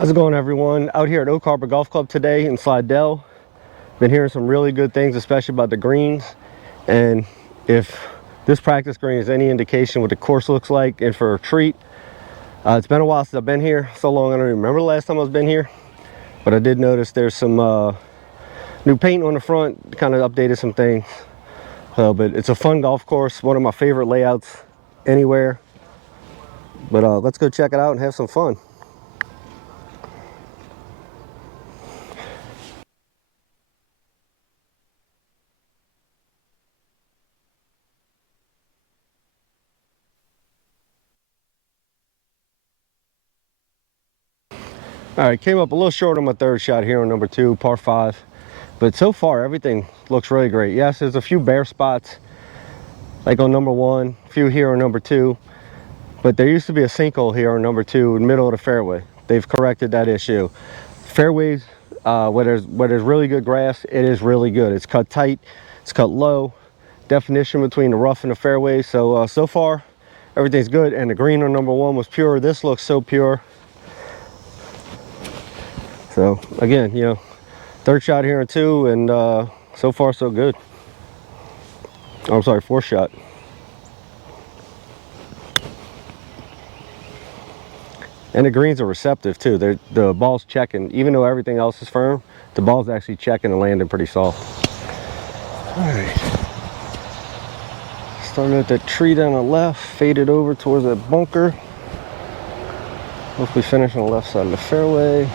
How's it going, everyone? Out here at Oak Harbor Golf Club today in Slidell. Been hearing some really good things, especially about the greens. And if this practice green is any indication what the course looks like and for a treat, it's been a while since I've been here. So long I don't even remember the last time I was been here. But I did notice there's some new paint on the front, kind of updated some things. But it's a fun golf course, one of my favorite layouts anywhere. But let's go check it out and have some fun. All right, came up a little short on my third shot here on number 2, par 5. But so far, everything looks really great. Yes, there's a few bare spots, like on number 1, a few here on number 2. But there used to be a sinkhole here on number 2 in the middle of the fairway. They've corrected that issue. Fairways, where there's really good grass, it is really good. It's cut tight, it's cut low. Definition between the rough and the fairway. So, so far, everything's good. And the green on number 1 was pure. This looks so pure. So, again, you know, third shot here on 2, and so far so good. Oh, I'm sorry, fourth shot. And the greens are receptive too. The ball's checking, even though everything else is firm, the ball's actually checking and landing pretty soft. All right. Starting at that tree down the left, faded over towards that bunker. Hopefully finish on the left side of the fairway.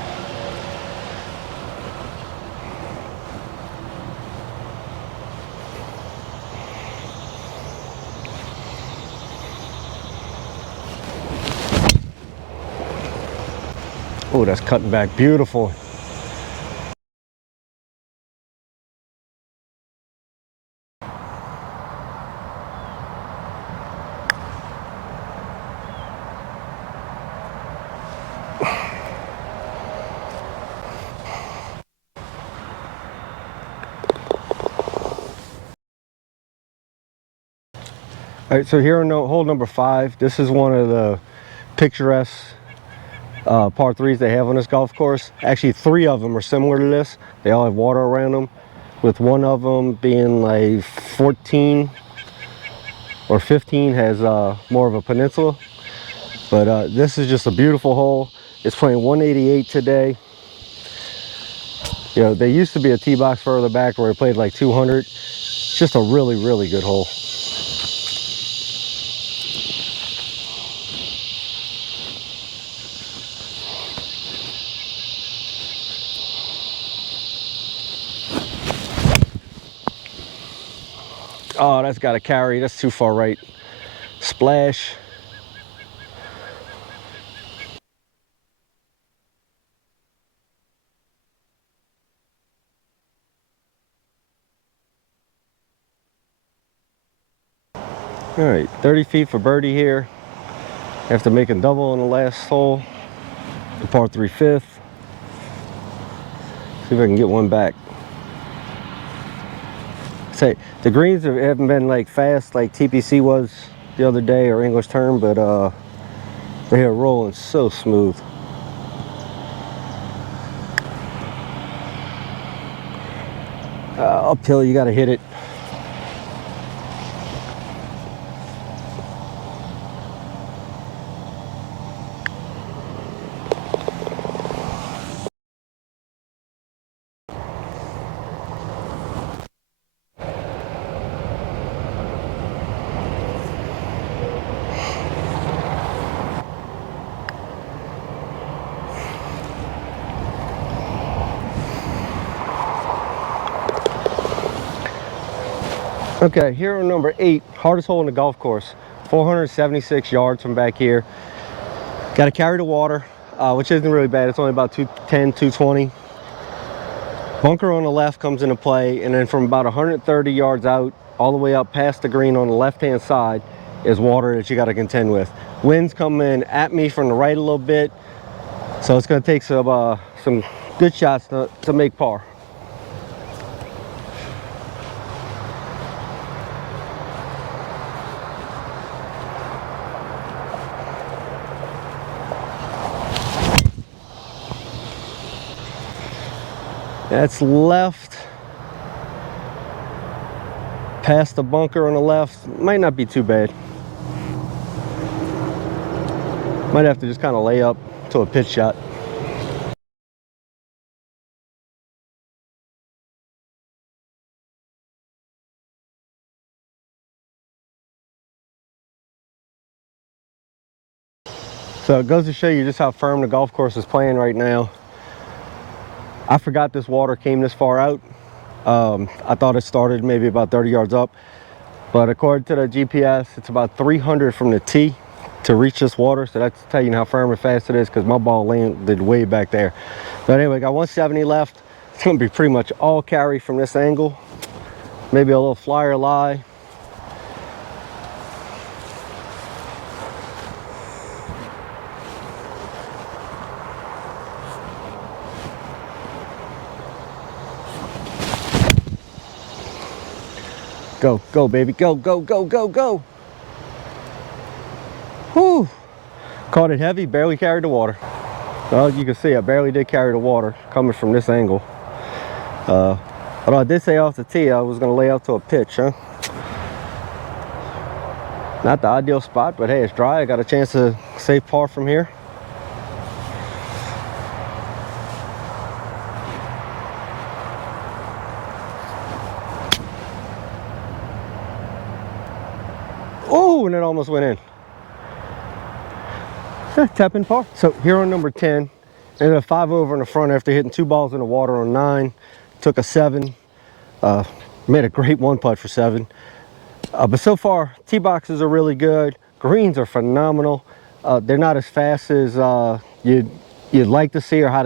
Oh, that's cutting back beautiful. All right, so here on hole number 5, this is one of the picturesque par 3s they have on this golf course. Actually, 3 of them are similar to this. They all have water around them, with one of them being like 14 or 15 has more of a peninsula. But this is just a beautiful hole. It's playing 188 today. You know, there used to be a tee box further back where it played like 200. It's just a really, really good hole. Oh, that's got to carry. That's too far right. Splash. All right, 30 feet for birdie here. After making double on the last hole, the par 3 fifth. See if I can get one back. Say the greens haven't been like fast like TPC was the other day or English Term, but they are rolling so smooth. Uphill, you got to hit it. Okay, here on number 8, hardest hole in the golf course, 476 yards from back here. Got to carry the water, which isn't really bad. It's only about 210, 220. Bunker on the left comes into play, and then from about 130 yards out, all the way up past the green on the left-hand side, is water that you got to contend with. Wind's coming at me from the right a little bit, so it's going to take some good shots to make par. That's left. Past the bunker on the left. Might not be too bad. Might have to just kind of lay up to a pitch shot. So it goes to show you just how firm the golf course is playing right now. I forgot this water came this far out. I thought it started maybe about 30 yards up, but according to the GPS, it's about 300 from the tee to reach this water. So that's telling you how firm and fast it is, because my ball landed way back there. But anyway, got 170 left. It's going to be pretty much all carry from this angle. Maybe a little flyer lie. Go, go, baby, go, go, go, go, go. Whew. Caught it heavy, barely carried the water. Well, you can see I barely did carry the water coming from this angle. Although I did say off the tee I was going to lay out to a pitch, huh? Not the ideal spot, but hey, it's dry. I got a chance to save par from here. Oh, and it almost went in. Tap in par. So here on number 10, ended a 5 over in the front after hitting 2 balls in the water on 9. Took a 7. Made a great 1-putt for 7. But so far, tee boxes are really good. Greens are phenomenal. They're not as fast as you'd like to see, or how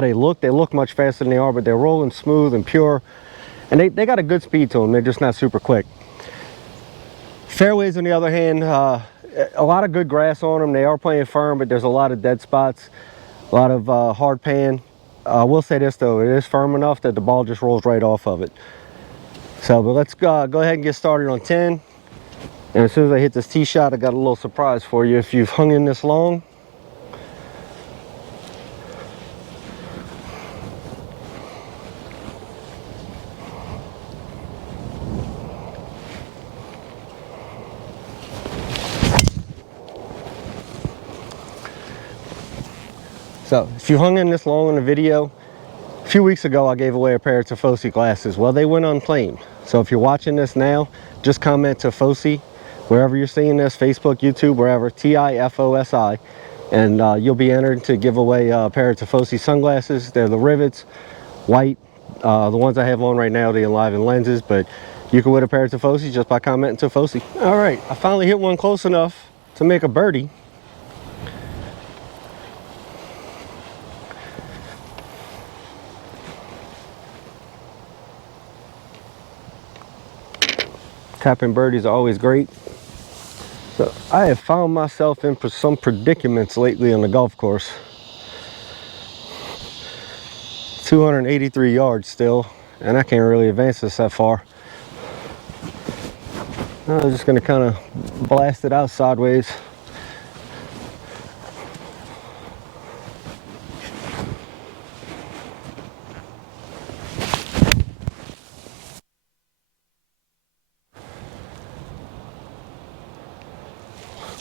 they look. They look much faster than they are, but they're rolling smooth and pure. And they got a good speed to them. They're just not super quick. Fairways, on the other hand, a lot of good grass on them. They are playing firm, but there's a lot of dead spots, a lot of hard pan. I will say this though, it is firm enough that the ball just rolls right off of it. So, but let's go ahead and get started on 10. And as soon as I hit this tee shot, I got a little surprise for you. If you've hung in this long, on the video, a few weeks ago I gave away a pair of Tifosi glasses. Well, they went unclaimed. So if you're watching this now, just comment Tifosi wherever you're seeing this, Facebook, YouTube, wherever, Tifosi, and you'll be entered to give away a pair of Tifosi sunglasses. They're the rivets, white. The ones I have on right now, the Enliven lenses, but you can win a pair of Tifosi just by commenting Tifosi. All right, I finally hit one close enough to make a birdie. Tapping birdies are always great. So I have found myself in some predicaments lately on the golf course. 283 yards still, and I can't really advance this that far. I'm just going to kind of blast it out sideways.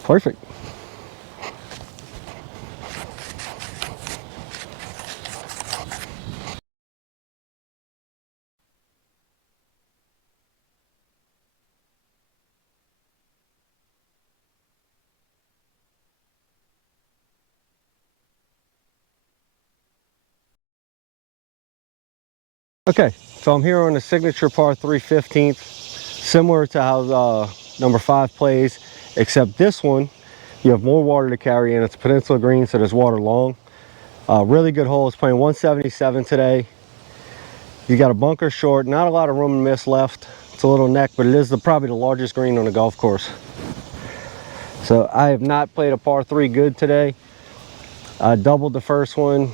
Perfect. Okay, so I'm here on the signature par 3 15th, similar to how number 5 plays, except this one you have more water to carry, and it's a peninsula green, so there's water long. Really good hole. It's playing 177 today. You got a bunker short, not a lot of room and miss left. It's a little neck, but it is probably the largest green on the golf course. So I have not played a par 3 good today. I doubled the first one,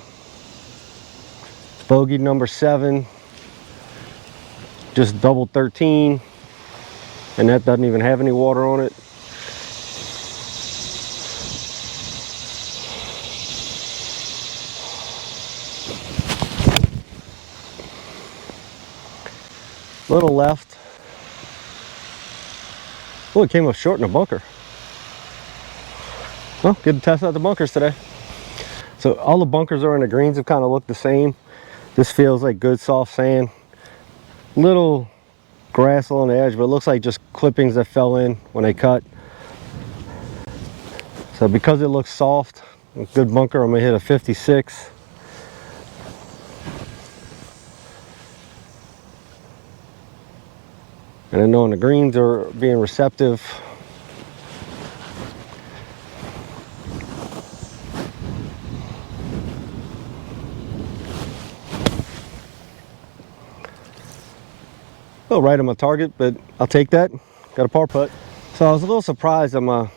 bogeyed number 7, just doubled 13, and that doesn't even have any water on it. Little left. Oh, it came up short in the bunker. Well, good to test out the bunkers today. So all the bunkers are in the greens have kind of looked the same. This feels like good soft sand. Little grass along the edge, but it looks like just clippings that fell in when they cut. So because it looks soft, a good bunker, I'm gonna hit a 56. And then knowing the greens are being receptive, a little right on my target, but I'll take that. Got a par putt. So I was a little surprised that my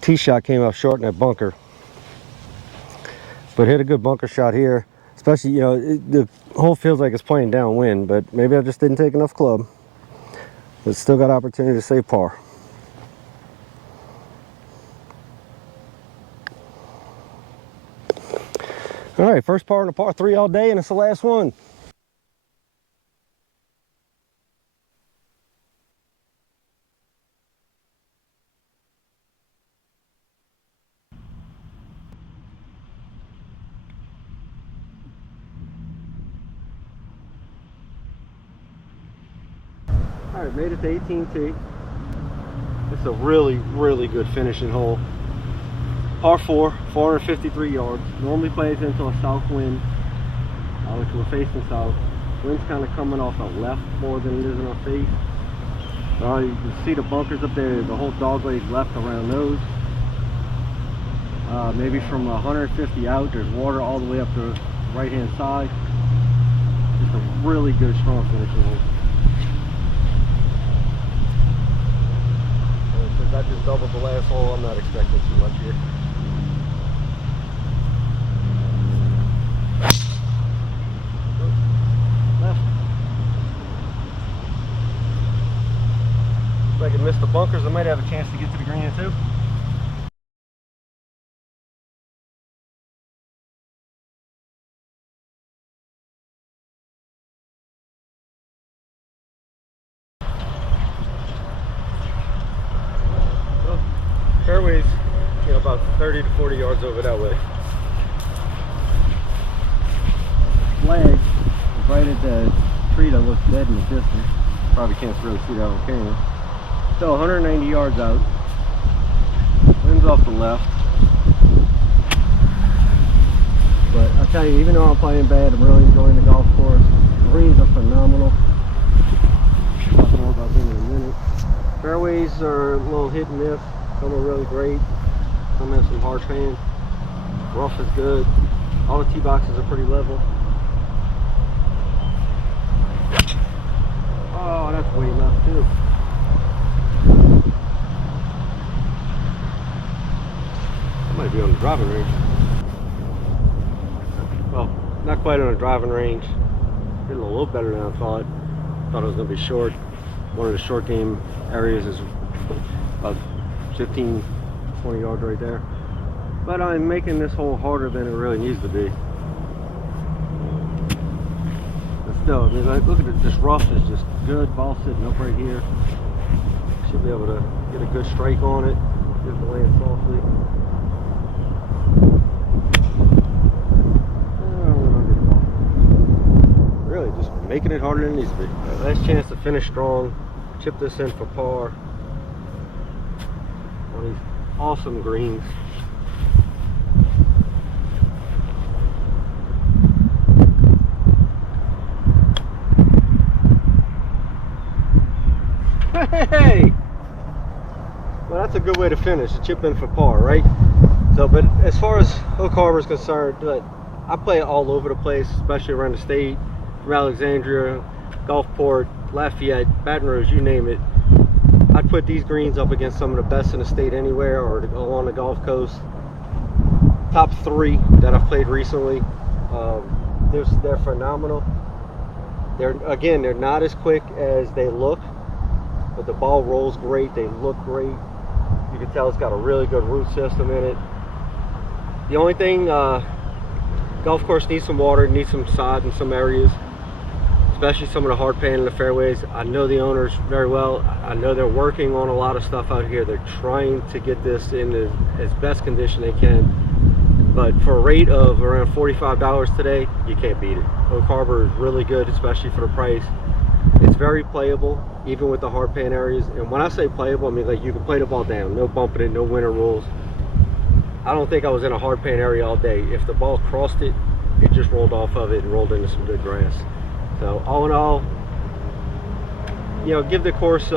tee shot came up short in that bunker, but hit a good bunker shot here. Especially, you know, the hole feels like it's playing downwind, but maybe I just didn't take enough club. But still got opportunity to save par. All right, first par on a par 3 all day, and it's the last one. All right, made it to 18T. It's a really good finishing hole. Par 4, 453 yards. Normally plays into a south wind, which we're facing south. Wind's kind of coming off our left more than it is in our face. You can see the bunkers up there, the whole dogleg left around those. Maybe from 150 out, there's water all the way up the right hand side. Just a really good, strong finishing hole. Since I just doubled the last hole, I'm not expecting too much here. Left. If I can miss the bunkers, I might have a chance to get to the green too. Fairways, you know, about 30 to 40 yards over that way. Flag is right at the tree that looks dead in the distance. Probably can't really see that on camera. Still 190 yards out. Wind's off the left. But I'll tell you, even though I'm playing bad, I'm really enjoying the golf course. The greens are phenomenal. I'll talk more about them in a minute. Fairways are a little hit and miss. Some are really great. Some have some harsh hand. Rough is good. All the tee boxes are pretty level. Oh, that's way left too. That might be on the driving range. Well, not quite on a driving range. Hitting a little better than I thought. Thought it was going to be short. One of the short game areas is about 15, 20 yards right there. But I'm making this hole harder than it really needs to be. But still, I mean, like, look at it, this rough is just good. Ball sitting up right here. Should be able to get a good strike on it. Just land softly. Really, just making it harder than it needs to be. Last chance to finish strong. Chip this in for par. On these awesome greens. Hey! Well, that's a good way to finish, a chip in for par, right? So, but as far as Hook Harbor is concerned, I play all over the place, especially around the state, from Alexandria, Gulfport, Lafayette, Baton Rouge, you name it. I'd put these greens up against some of the best in the state anywhere, or along the Gulf Coast. Top 3 that I've played recently. They're phenomenal. They're not as quick as they look, but the ball rolls great. They look great. You can tell it's got a really good root system in it. The only thing, golf course needs some water, needs some sod in some areas. especially some of the hard pan in the fairways. I know the owners very well. I know they're working on a lot of stuff out here. They're trying to get this in as best condition they can. But for a rate of around $45 today, you can't beat it. Oak Harbor is really good, especially for the price. It's very playable, even with the hard pan areas. And when I say playable, I mean like you can play the ball down, no bumping it, no winter rules. I don't think I was in a hard pan area all day. If the ball crossed it, it just rolled off of it and rolled into some good grass. So all in all, you know, give the course maybe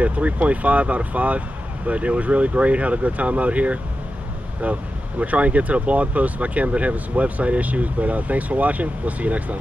a 3.5 out of 5. But it was really great. Had a good time out here. So I'm gonna try and get to the blog post if I can, but having some website issues. But thanks for watching. We'll see you next time.